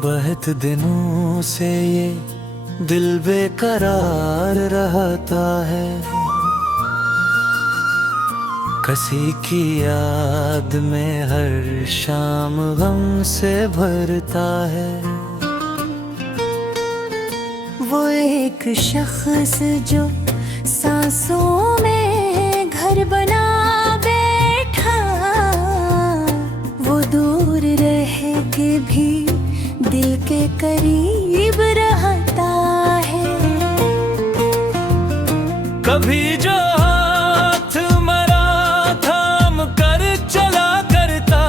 बहुत दिनों से ये दिल बेकरार रहता है, किसी की याद में हर शाम गम से भरता है। वो एक शख्स जो सांसों में घर बना बैठा, वो दूर रह के भी दिल के करीब रहता है। कभी जो हाथ मरा थाम कर चला करता,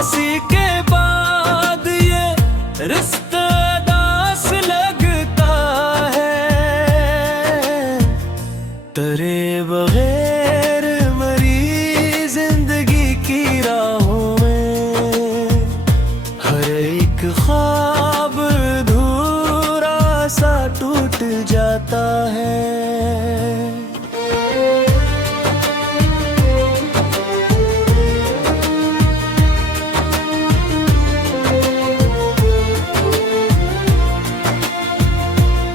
उसी के बाद ये रिश्ता दास लगता है। तेरे बगैर मरी जिंदगी की राहों में हर एक ख्वाब अधूरा सा टूट जाता है।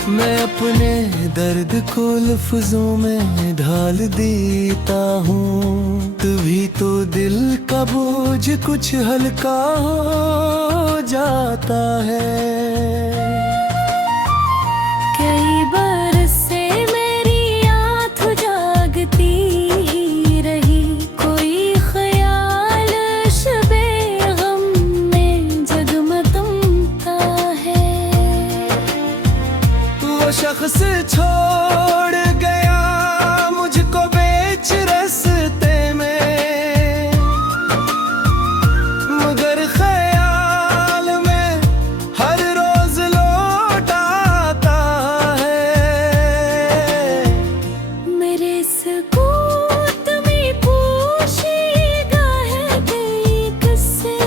मैं अपने दर्द को लफ्जों में ढाल देता हूँ, तभी तो दिल का बोझ कुछ हल्का हो जाता है। कई बरस से मेरी आँख जागती ही रही, कोई ख्याल शबे गम में जगमगता है। वो शख्स छोड़ गया मुझको बेच रास्ते में, मगर ख्याल में हर रोज लौट आता है। मेरे सुकूत में पोशीदा है कई किस्से,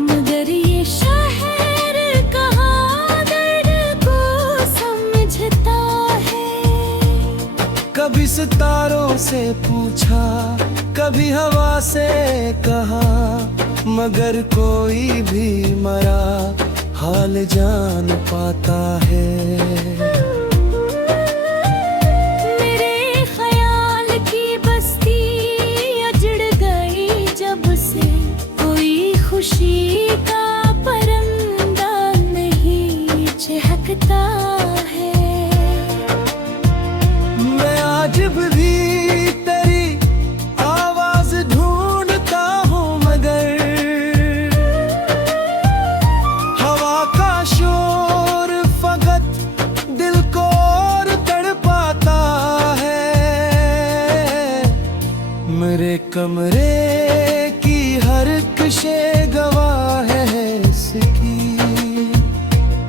मगर ये शहर कहाँ दर्द को समझता है। कभी सितारों से पूछा, कभी हवा से कहा, मगर कोई भी मरा हाल जान पाता है। मेरे ख्याल की बस्ती अजड़ गई जब से, कोई खुशी का परिंदा नहीं चहकता है। मैं आज भी तेरी आवाज ढूंढता हूँ, मगर हवा का शोर फकत दिल को और तड़पाता है। मेरे कमरे की हर कशे गवाह है इसकी,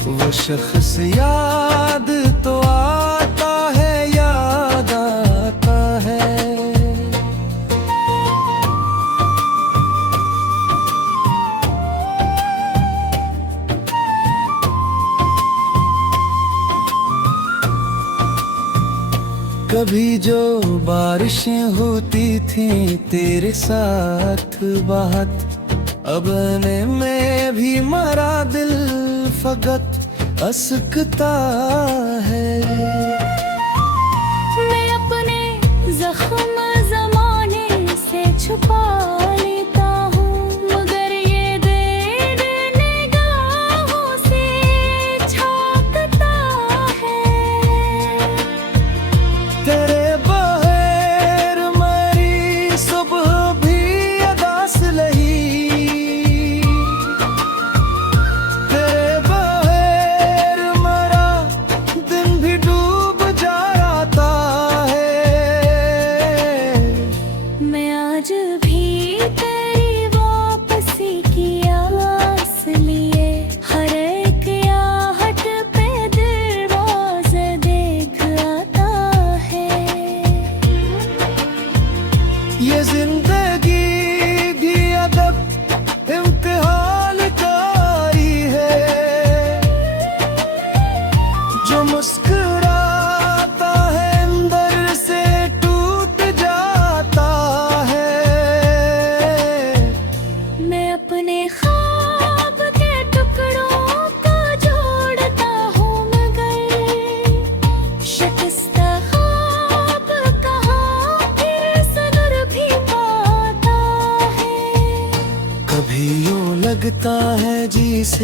वो शख्स याद तो आता है, याद आता है। कभी जो बारिशें होती थीं तेरे साथ बात, अब में भी मरा दिल फकत असकता है। मैं अपने जख्म ज़माने से छुपा लेता हूँ, मगर ये देर निगाहों से झांकता है। तेरे बगैर मरी सुबह भी अदास लही, तेरे बगैर मरा दिन भी डूब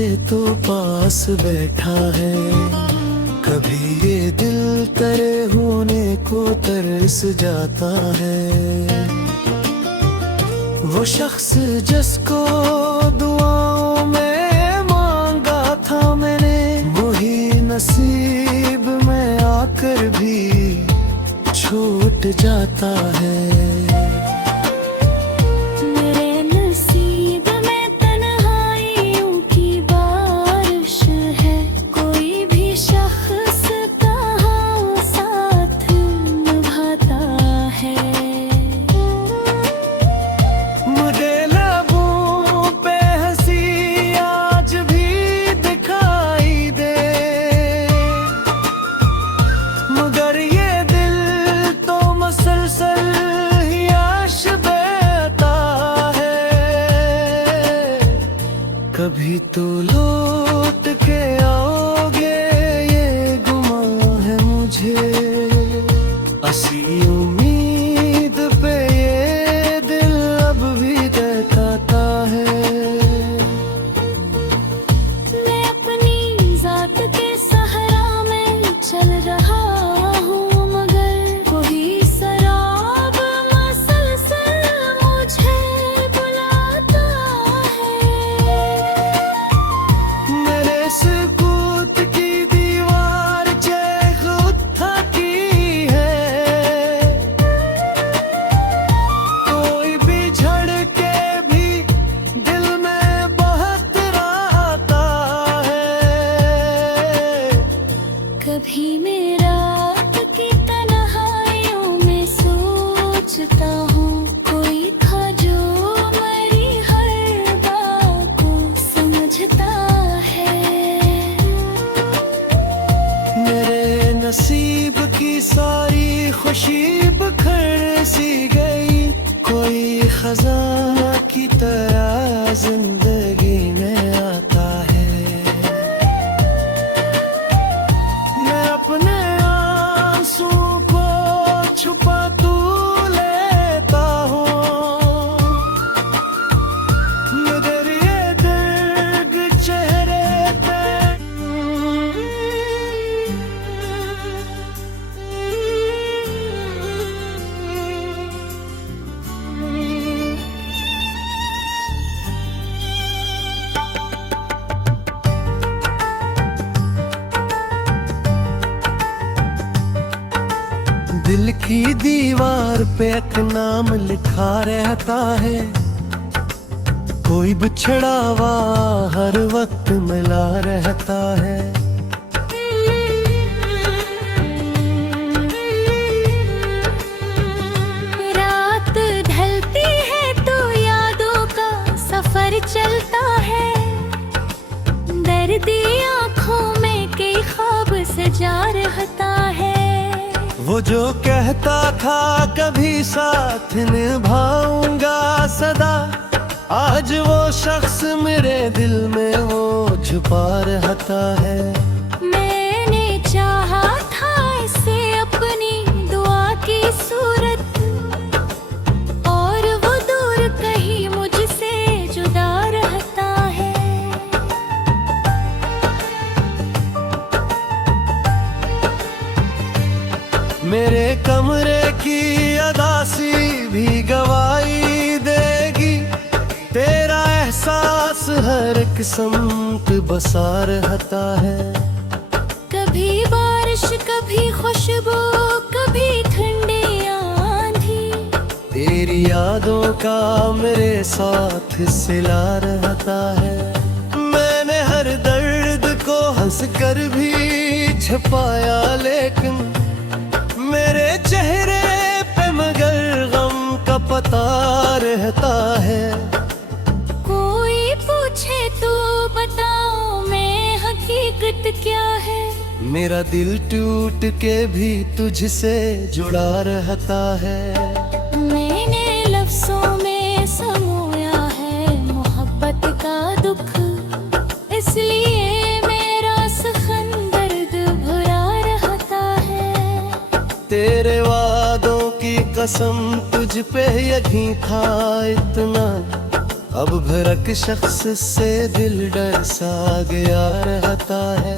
चाहते तो पास बैठा है। कभी ये दिल तेरे होने को तरस जाता है। वो शख्स जिसको दुआओं में मांगा था मैंने, वही नसीब में आकर भी छूट जाता है। मेरे नसीब में तन्हाइयों की बारिश है, कोई भी शख्स कहाँ साथ निभाता है। मुझे लबों पे हंसी आज भी दिखाई दे, मगर ये दिल तो मसलसल ही आश बहता है। कभी तो लौट के आओगे ये गुमान है मुझे, असी उम्मीद पे ये दिल अब भी कहता है। मैं अपनी जात के सहारा में चल रहा हूँ, मगर कोई शराब मसलसल मुझे बुलाता है। मेरे सुकूत की दीवार चेख उठाती है, कोई भी झड़के भी दिल में बहुत आता है। कभी मैं रात की तन्हाइयों में सोचता हूँ, कोई था जो मेरी हर बात को समझता है। मेरे नसीब की सारी खुशी बिखर सी गई, कोई खजाना की तरह जिंदगी में आता है। मैं अपने आंसुओं को छुपा तू लेता हूँ, मगर ये दर्द चेहरे पे दिल की दीवार पे एक नाम लिखा रहता है, कोई बिछड़ा हुआ हर वक्त मिला रहता है। रात ढलती है तो यादों का सफर चलता है, दर्दी आंखों में कई ख्वाब सजा रहता है। वो जो कहता था कभी साथ निभाऊंगा सदा, आज वो शख्स मेरे दिल में वो छुपा रहता है। मैंने चाहा था इसे अपनी दुआ की सूरत, और वो दूर कहीं मुझसे जुदा रहता है। मेरे कमरे की अदासी भी गवाही देगी, तेरा एहसास हर एक समत बसा रहता है। कभी बारिश कभी खुशबू कभी ठंडी आंधी, तेरी यादों का मेरे साथ सिला रहता है। मैंने हर दर्द को हंस कर भी छुपाया, लेकिन मेरे चेहरे पे मगर गम का पता रहता है। कोई पूछे तो बताओ मैं हकीकत क्या है। मेरा दिल टूट के भी तुझसे जुड़ा रहता है। मैंने लफ्जों में समोया है मोहब्बत का दुख, इसलिए मेरा सखन दर्द भरा रहता है। तेरे वादों की कसम तुझ पे यकीन था इतना, अब भरक शख्स से दिल डर सा गया रहता है।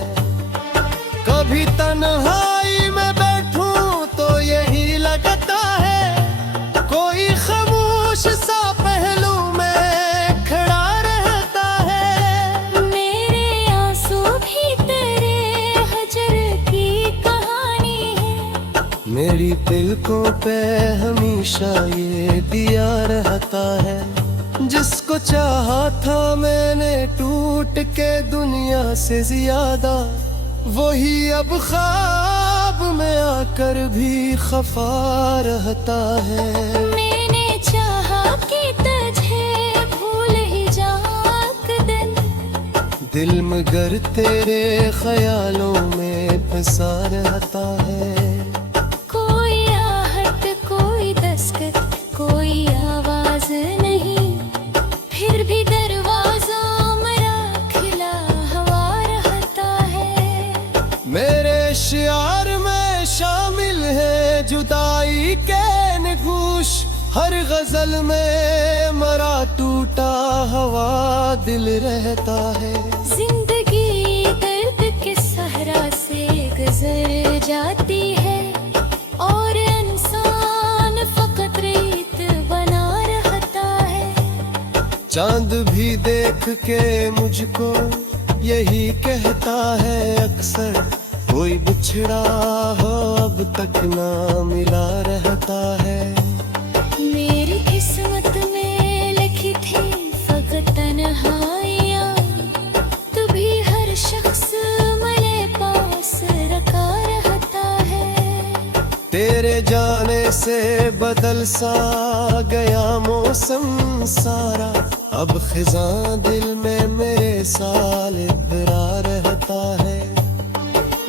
कभी तन्हाई में बैठूं तो यही लगता है कोई खामोश सा पहलू में खड़ा रहता है। मेरे आंसू भी तेरे हजर की कहानी है। मेरी तिलकों पे हमेशा ये दिया रहता है। जिसको चाहा था मैंने टूट के दुनिया से ज्यादा, वही अब ख्वाब में आकर भी खफा रहता है। मैंने चाहा कि तुझे भूल ही जाऊं दिन, दिल मगर तेरे ख्यालों में फंसा रहता है। कोई आहट कोई दस्तक कोई आवाज नहीं, फिर भी दरवाज़ों मेरा खिला हवा रहता है। मेरे शियार में शामिल है जुदाई के नगूश, हर गजल में मरा टूटा हवा दिल रहता है। जिंदगी दर्द के सहरा से गुजर जाती है और इंसान फकत रेत बना रहता है। चांद भी देख के मुझको यही कहता है अक्सर, कोई बिछड़ा हो अब तक ना मिला रहता है। मेरी किस्मत में लिखी थी फकत तन्हाइयाँ, तू भी हर शख्स मेरे पास रखा रहता है। तेरे जाने से बदल सा गया मौसम सारा, अब खिजां दिल में मेरे साल इतरा रहता है।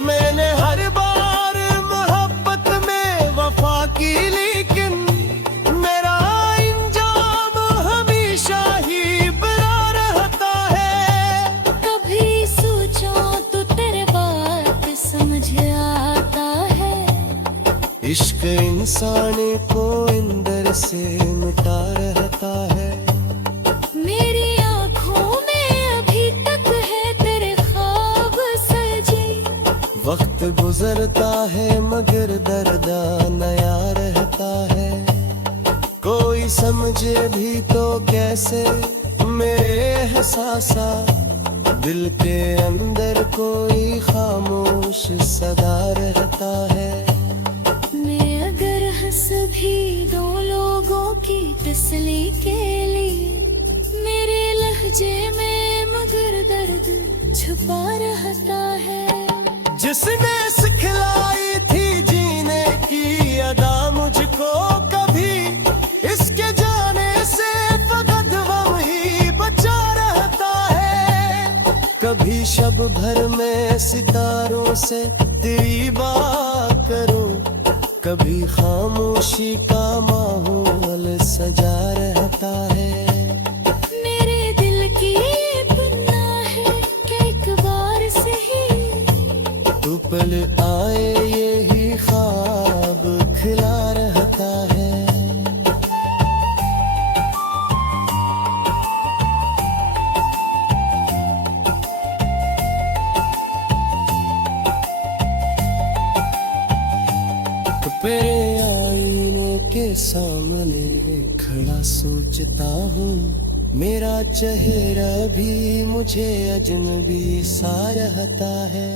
मैंने हर बार मोहब्बत में वफा की, लेकिन मेरा इंजाम हमेशा ही बुरा रहता है। कभी सोचो तो तेरे बात समझ आता है। इश्क इंसान को अंदर से मिटा रहता है। मेरी आँखों में अभी तक है तेरे ख्वाब सजे, वक्त गुजरता है मगर दर्दा नया रहता है। कोई समझे भी तो कैसे मेरे एहसासा, दिल के अंदर कोई खामोश सदा रहता है। मैं अगर हंस भी दो लोगों की तसली के लिए, मेरे लहजे में मगर दर्द छुपा रहता है। जिसने सिखलाई थी जीने की अदा मुझको, कभी इसके जाने से फकत गम ही बचा रहता है। कभी शब भर में सितारों से तेरी बात करो, कभी खामोशी का माहौल सजा रहता है। मेरे दिल की ये पन्ना है कि एक बार से ही तू पल आए यही ख्वाब खिला रहता है। मेरे आईने के सामने खड़ा सोचता हूँ, मेरा चेहरा भी मुझे अजनबी सा रहता है।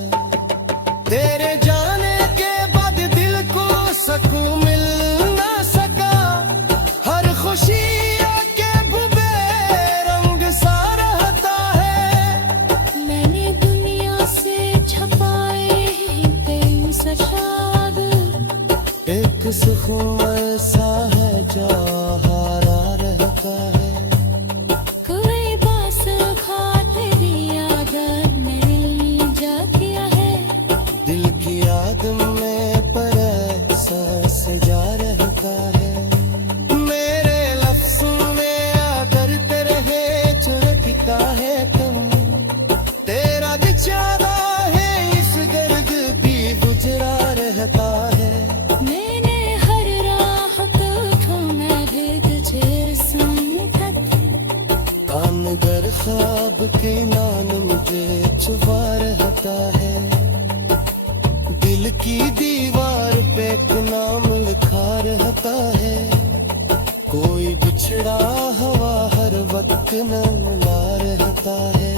तेरे जाने के बाद दिल को सुकून मिल ना सका, हर खुशी के भुबे रंग सा रहता है। मैंने दुनिया से छपाए कई सशाद, एक सुकून ऐसा है जहारा रहता है। कोई बास खाते भी आदत में दिल जा किया है। दिल की याद में पर ऐसा सजा रहता है। मेरे लफ्ज़ों में आदर रहे चुरकता है तुम, तेरा बेचारा है इस दर्द भी गुजरा रहता है। मैंने हर राह को मैं भी तुझे हर ख्वाब के नाम मुझे छुपा रहता है, दिल की दीवार पे एक नाम लिखा रहता है, कोई बिछड़ा हवा हर वक्त न मिला रहता है।